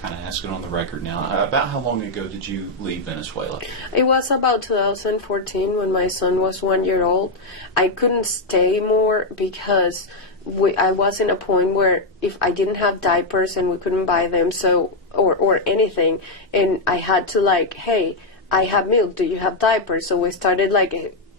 Kind of asking on the record now. About how long ago did you leave Venezuela? It was about 2014 when my son was 1 year old. I couldn't stay more because I was in a point where if I didn't have diapers and we couldn't buy them, or anything, and I had to hey, I have milk, do you have diapers? So we started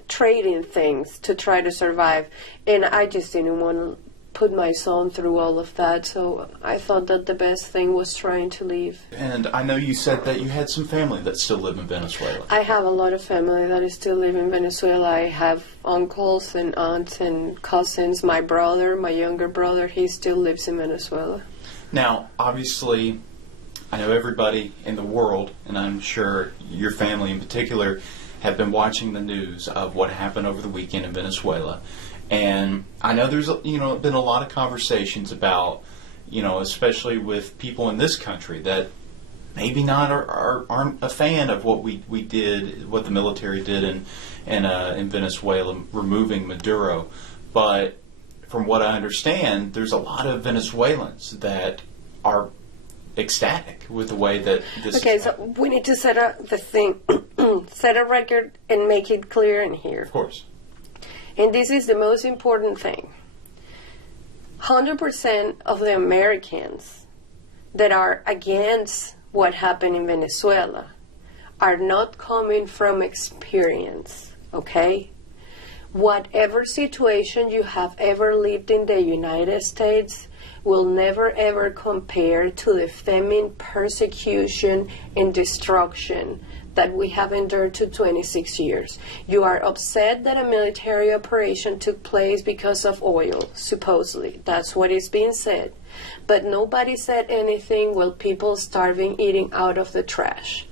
trading things to try to survive, and I just didn't want to put my son through all of that, so I thought that the best thing was trying to leave. And I know you said that you had some family that still live in Venezuela. I have a lot of family that still live in Venezuela. I have uncles and aunts and cousins. My brother, my younger brother, he still lives in Venezuela. Now, obviously, I know everybody in the world, and I'm sure your family in particular, have been watching the news of what happened over the weekend in Venezuela. And I know there's been a lot of conversations about, especially with people in this country that maybe aren't a fan of what we did, what the military did in Venezuela, removing Maduro. But from what I understand, there's a lot of Venezuelans that are ecstatic with the way that this. Okay, so we need to set a record and make it clear in here. Of course. And this is the most important thing. 100% of the Americans that are against what happened in Venezuela are not coming from experience, okay? Whatever situation you have ever lived in the United States will never ever compare to the famine, persecution, and destruction that we have endured to 26 years. You are upset that a military operation took place because of oil, supposedly. That's what is being said. But nobody said anything while people starving, eating out of the trash.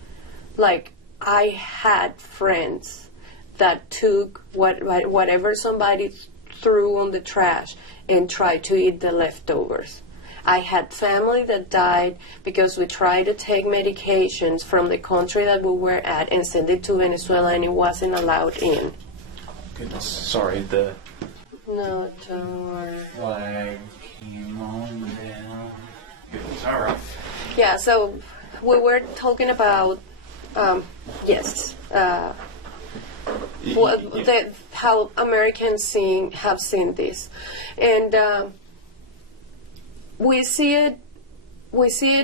I had friends that took whatever somebody threw on the trash and tried to eat the leftovers. I had family that died because we tried to take medications from the country that we were at and send it to Venezuela, and it wasn't allowed in. Oh, goodness, sorry. No, don't worry. Flag came on down. Goodness, all right. Yeah, so we were talking about how Americans have seen this, and we see it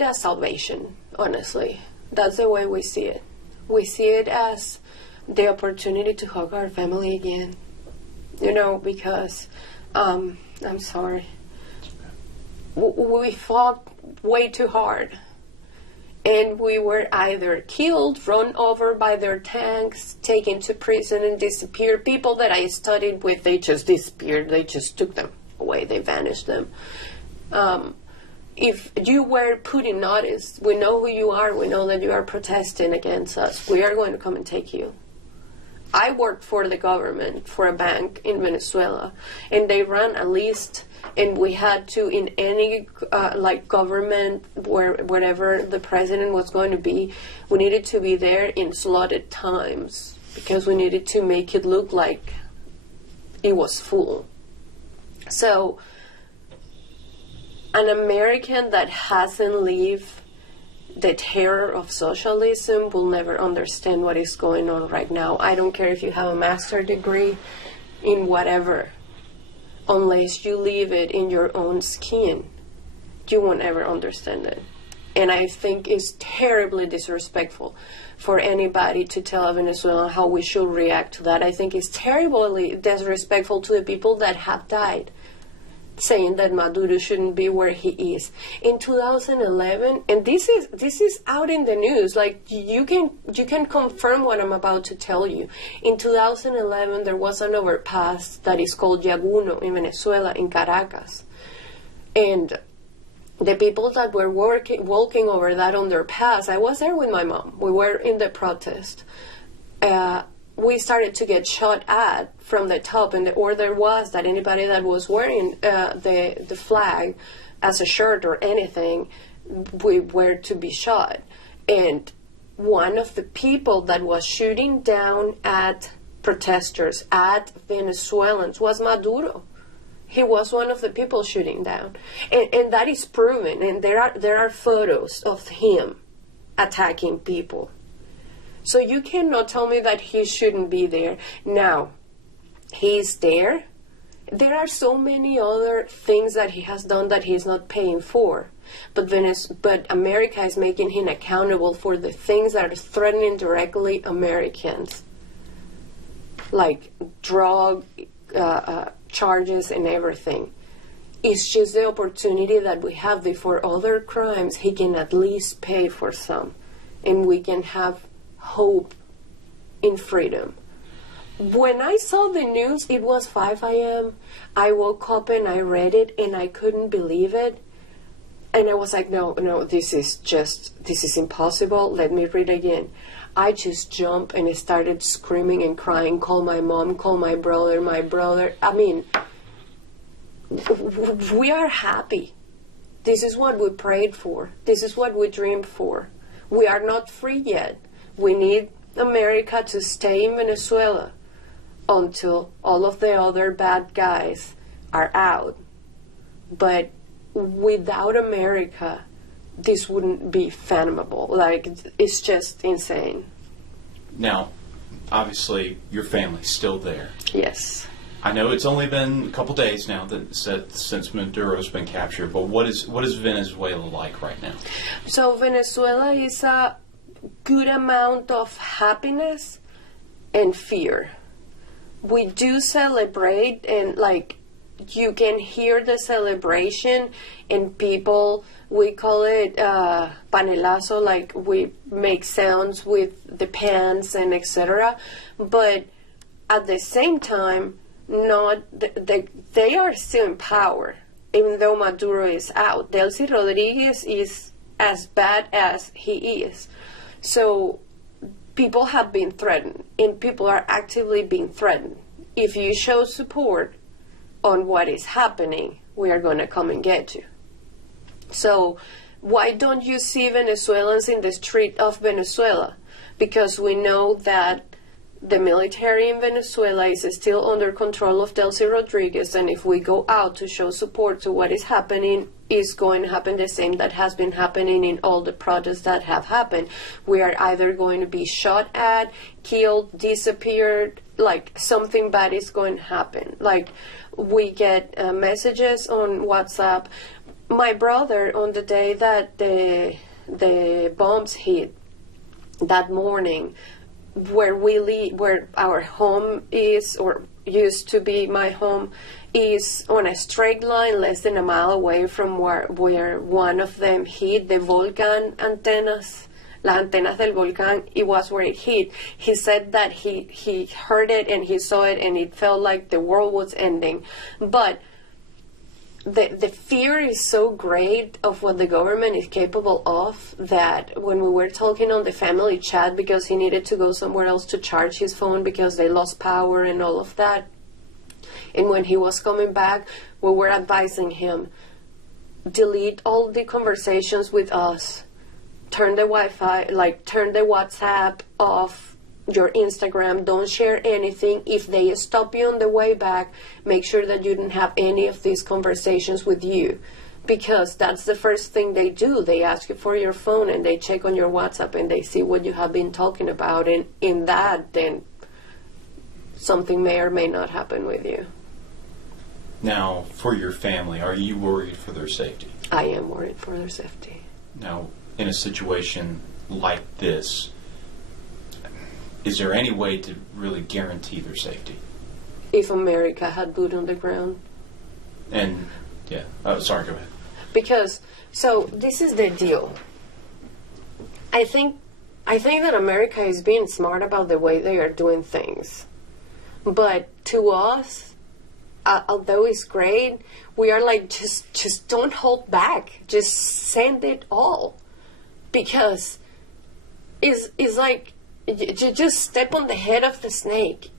as salvation. Honestly, that's the way we see it. We see it as the opportunity to hug our family again. Because I'm sorry, we fought way too hard. And we were either killed, run over by their tanks, taken to prison and disappeared. People that I studied with, they just disappeared. They just took them away. They vanished them. If you were put in notice, we know who you are. We know that you are protesting against us. We are going to come and take you. I worked for the government, for a bank in Venezuela, and they ran a list. And we had to, in any government, wherever the president was going to be, we needed to be there in slotted times because we needed to make it look like it was full. So, an American that hasn't lived the terror of socialism will never understand what is going on right now. I don't care if you have a master's degree in whatever. Unless you live it in your own skin, you won't ever understand it. And I think it's terribly disrespectful for anybody to tell a Venezuelan how we should react to that. I think it's terribly disrespectful to the people that have died, saying that Maduro shouldn't be where he is. In 2011, and this is out in the news, you can confirm what I'm about to tell you. In 2011, there was an overpass that is called Yaguno in Venezuela, in Caracas. And the people that were walking over that underpass, I was there with my mom. We were in the protest. We started to get shot at from the top, and the order was that anybody that was wearing the flag as a shirt or anything, we were to be shot. And one of the people that was shooting down at protesters, at Venezuelans, was Maduro. He was one of the people shooting down. And that is proven. And there are photos of him attacking people. So you cannot tell me that he shouldn't be there. Now, he's there. There are so many other things that he has done that he's not paying for. But America is making him accountable for the things that are threatening directly Americans. Like drug charges and everything. It's just the opportunity that we have before other crimes. He can at least pay for some. And we can have hope in freedom. When I saw the news, it was 5 a.m. I woke up and I read it and I couldn't believe it. And I was like, no, this is impossible. Let me read again. I just jumped and I started screaming and crying, call my mom, call my brother. I mean, we are happy. This is what we prayed for. This is what we dreamed for. We are not free yet. We need America to stay in Venezuela until all of the other bad guys are out. But without America, this wouldn't be fathomable. Like, it's just insane. Now, obviously, your family's still there. Yes. I know it's only been a couple days now since Maduro's been captured, but what is Venezuela like right now? So Venezuela is a good amount of happiness and fear. We do celebrate, and like you can hear the celebration, and people, we call it panelazo, like we make sounds with the pans and etc. But at the same time, they are still in power, even though Maduro is out. Delcy Rodriguez is as bad as he is. So people have been threatened, and people are actively being threatened. If you show support on what is happening, we are going to come and get you. So why don't you see Venezuelans in the street of Venezuela? Because we know that the military in Venezuela is still under control of Delcy Rodriguez, and if we go out to show support to what is happening, is going to happen the same that has been happening in all the protests that have happened. We are either going to be shot at, killed, disappeared, like something bad is going to happen. Like we get messages on WhatsApp. My brother, on the day that the bombs hit, that morning, where we live, where our home is, or used to be my home, is on a straight line less than a mile away from where one of them hit, the volcan antennas, las antenas del volcán. It was where it hit. He said that he heard it and he saw it and it felt like the world was ending. But the fear is so great of what the government is capable of that when we were talking on the family chat, because he needed to go somewhere else to charge his phone because they lost power and all of that, and when he was coming back, we were advising him, delete all the conversations with us, turn the Wi-Fi, like turn the WhatsApp off, your Instagram, don't share anything. If they stop you on the way back, make sure that you didn't have any of these conversations with you, because that's the first thing they do. They ask you for your phone and they check on your WhatsApp and they see what you have been talking about, and in that then something may or may not happen with you. Now, for your family, are you worried for their safety? I am worried for their safety. Now, in a situation like this, is there any way to really guarantee their safety? If America had boot on the ground. And, yeah. Oh, sorry, go ahead. Because, so, this is the deal. I think that America is being smart about the way they are doing things. But to us, although it's great, we are like, just don't hold back. Just send it all. Because it's like, you just step on the head of the snake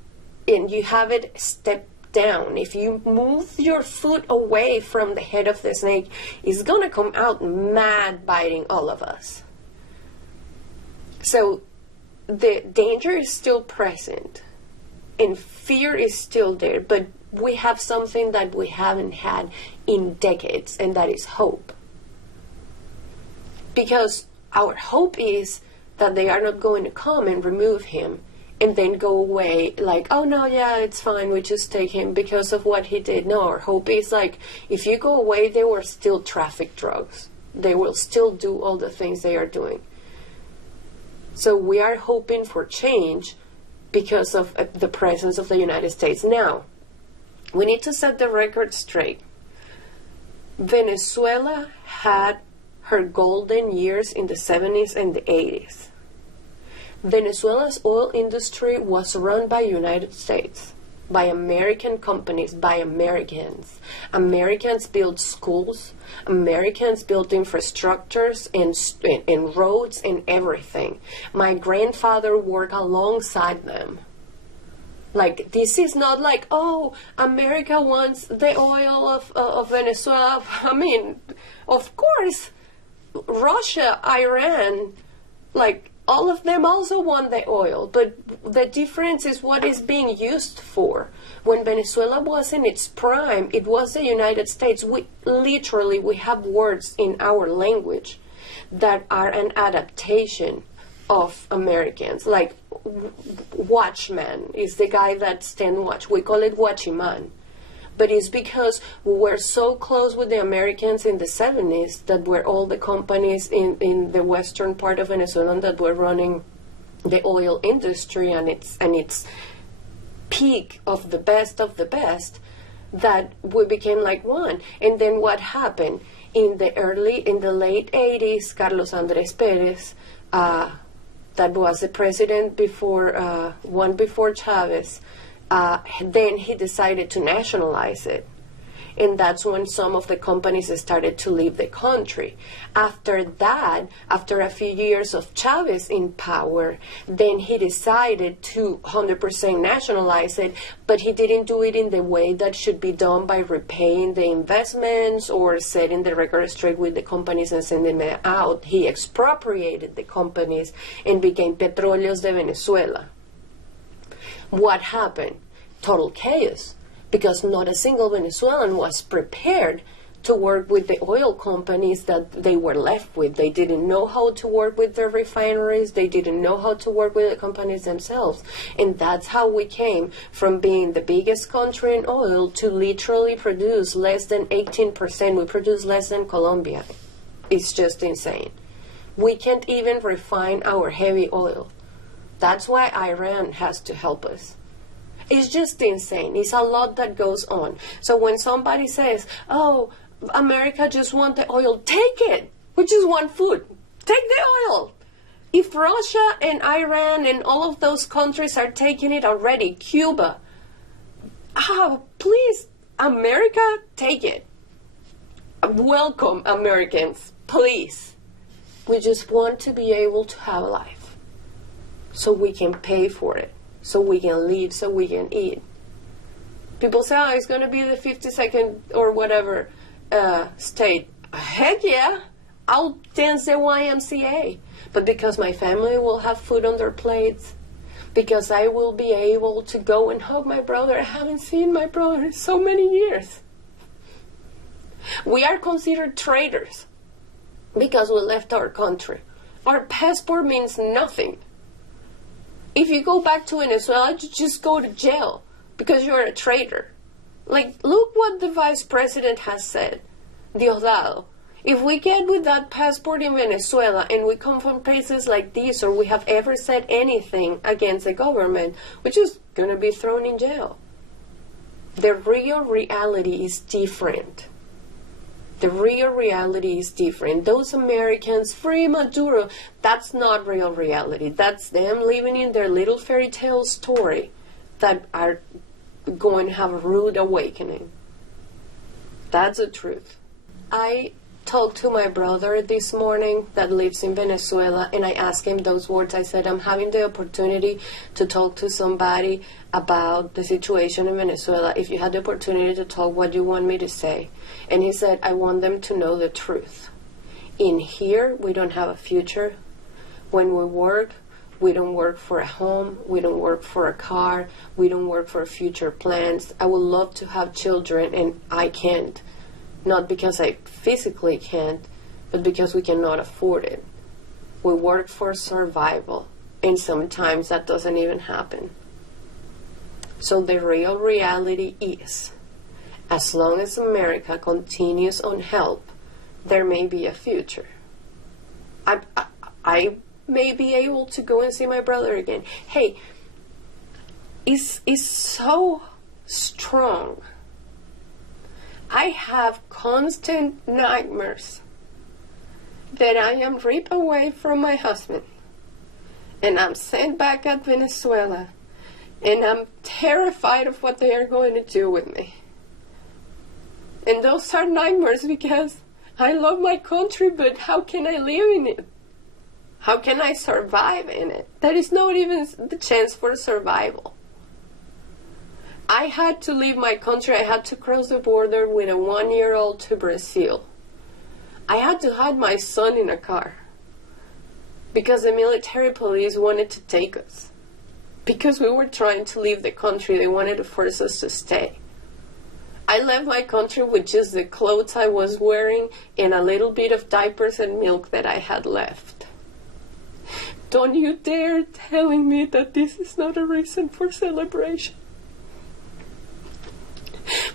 and you have it step down. If you move your foot away from the head of the snake, it's going to come out mad biting all of us. So the danger is still present and fear is still there, but we have something that we haven't had in decades, and that is hope. Because our hope is that they are not going to come and remove him and then go away like, oh no, yeah, it's fine, we just take him because of what he did. No, our hope is like, if you go away, they will still traffic drugs. They will still do all the things they are doing. So we are hoping for change because of the presence of the United States. Now, we need to set the record straight. Venezuela had her golden years in the 70s and the 80s. Venezuela's oil industry was run by United States, by American companies, by Americans. Americans built schools, Americans built infrastructures and roads and everything. My grandfather worked alongside them. Like, this is not like, oh, America wants the oil of Venezuela. I mean, of course, Russia, Iran, like, all of them also want the oil, but the difference is what is being used for. When Venezuela was in its prime, it was the United States. We have words in our language that are an adaptation of Americans. Like, watchman is the guy that stand watch. We call it watchman. But it's because we were so close with the Americans in the 70s that were all the companies in the western part of Venezuela that were running the oil industry and its peak of the best that we became like one. And then what happened? In the late 80s, Carlos Andrés Pérez, that was the president before Chavez, then he decided to nationalize it. And that's when some of the companies started to leave the country. After that, after a few years of Chavez in power, then he decided to 100% nationalize it, but he didn't do it in the way that should be done by repaying the investments or setting the record straight with the companies and sending them out. He expropriated the companies and became Petróleos de Venezuela. What happened? Total chaos, because not a single Venezuelan was prepared to work with the oil companies that they were left with. They didn't know how to work with their refineries. They didn't know how to work with the companies themselves. And that's how we came from being the biggest country in oil to literally produce less than 18%. We produce less than Colombia. It's just insane. We can't even refine our heavy oil. That's why Iran has to help us. It's just insane. It's a lot that goes on. So when somebody says, oh, America just wants the oil, take it. We just want food. Take the oil. If Russia and Iran and all of those countries are taking it already, Cuba, please, America, take it. Welcome, Americans, please. We just want to be able to have a life so we can pay for it. So we can live, so we can eat. People say, oh, it's going to be the 52nd or whatever state. Heck yeah, I'll dance the YMCA. But because my family will have food on their plates, because I will be able to go and hug my brother. I haven't seen my brother in so many years. We are considered traitors because we left our country. Our passport means nothing. If you go back to Venezuela, you just go to jail because you're a traitor. Like, look what the vice president has said, Diosdado. If we get with that passport in Venezuela and we come from places like this, or we have ever said anything against the government, we're just going to be thrown in jail. The real reality is different. The real reality is different. Those Americans, free Maduro, that's not real reality. That's them living in their little fairy tale story that are going to have a rude awakening. That's the truth. I talked to my brother this morning that lives in Venezuela, and I asked him those words. I said, I'm having the opportunity to talk to somebody about the situation in Venezuela. If you had the opportunity to talk, what do you want me to say? And he said, I want them to know the truth. In here, we don't have a future. When we work, We don't work for a home. We don't work for a car. We don't work for future plans. I would love to have children, and I can't. Not because I physically can't, but because we cannot afford it. We work for survival, and sometimes that doesn't even happen. So the real reality is, as long as America continues on help, there may be a future. I may be able to go and see my brother again. Hey, it's so strong. I have constant nightmares that I am ripped away from my husband and I'm sent back at Venezuela, and I'm terrified of what they are going to do with me. And those are nightmares because I love my country, but how can I live in it? How can I survive in it? There is not even the chance for survival. I had to leave my country. I had to cross the border with a 1-year-old to Brazil. I had to hide my son in a car because the military police wanted to take us. Because we were trying to leave the country, they wanted to force us to stay. I left my country with just the clothes I was wearing and a little bit of diapers and milk that I had left. Don't you dare telling me that this is not a reason for celebration.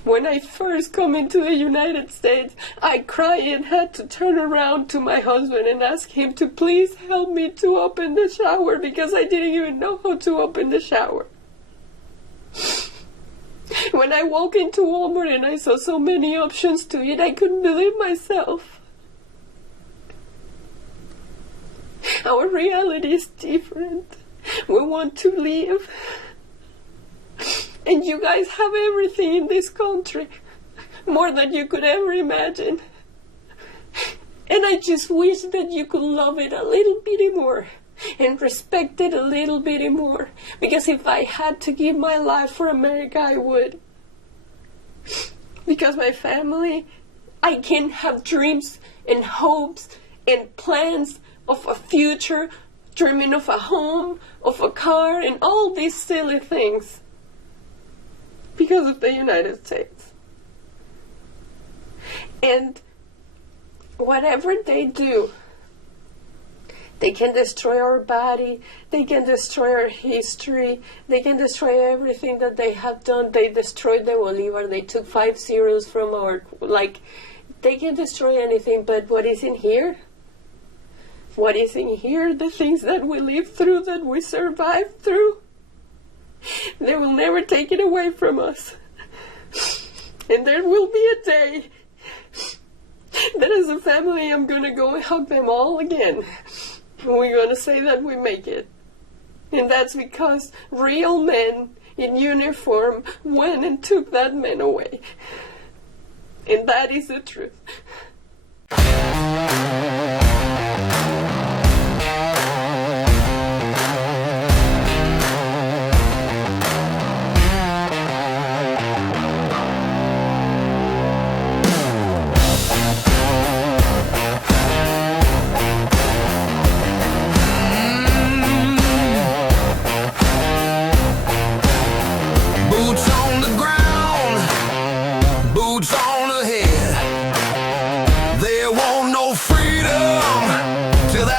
When I first come into the United States, I cried and had to turn around to my husband and ask him to please help me to open the shower because I didn't even know how to open the shower. When I walked into Walmart and I saw so many options to eat, I couldn't believe myself. Our reality is different. We want to live. And you guys have everything in this country, more than you could ever imagine. And I just wish that you could love it a little bit more and respect it a little bit more. Because if I had to give my life for America, I would. Because my family, I can have dreams and hopes and plans of a future, dreaming of a home, of a car, and all these silly things. Because of the United States. And whatever they do, they can destroy our body, they can destroy our history, they can destroy everything that they have done. They destroyed the Bolivar, they took 5 zeros from our, they can destroy anything, but what is in here? What is in here? The things that we live through, that we survive through. They will never take it away from us. And there will be a day that as a family I'm going to go and hug them all again. And we're going to say that we make it. And that's because real men in uniform went and took that man away. And that is the truth.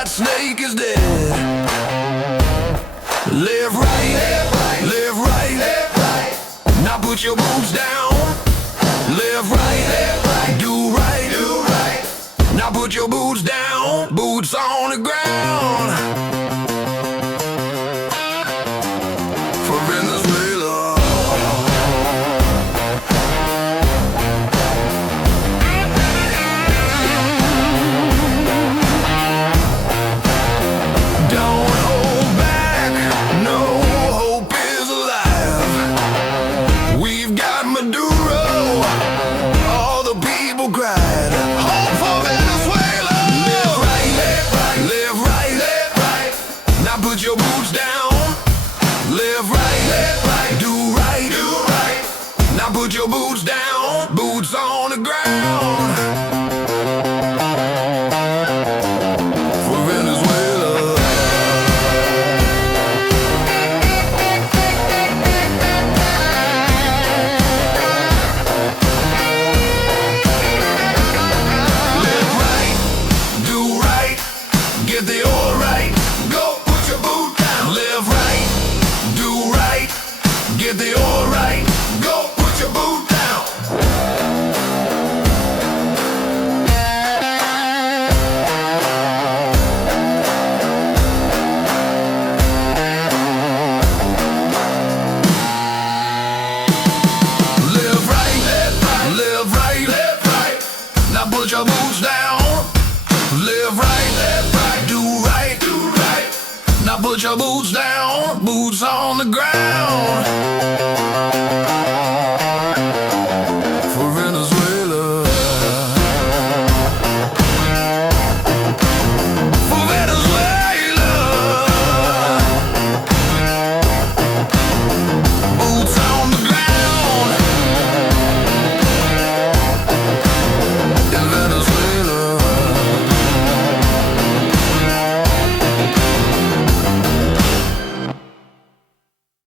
Snake is dead. Live right, live right, live right, live right. Now put your boots down. Live right, do right, do right. Now put your boots down. Boots on the ground. For Venezuela. All the people cried, hope for Venezuela. Live right, live right, live right, live get the oil right. Go put your boot down. Live right, do right, get the oil right. Go put your boot down. Live right, live right, live right. Now put your boots down. Live right, do right, do right. Now put your boots down, boots on the ground.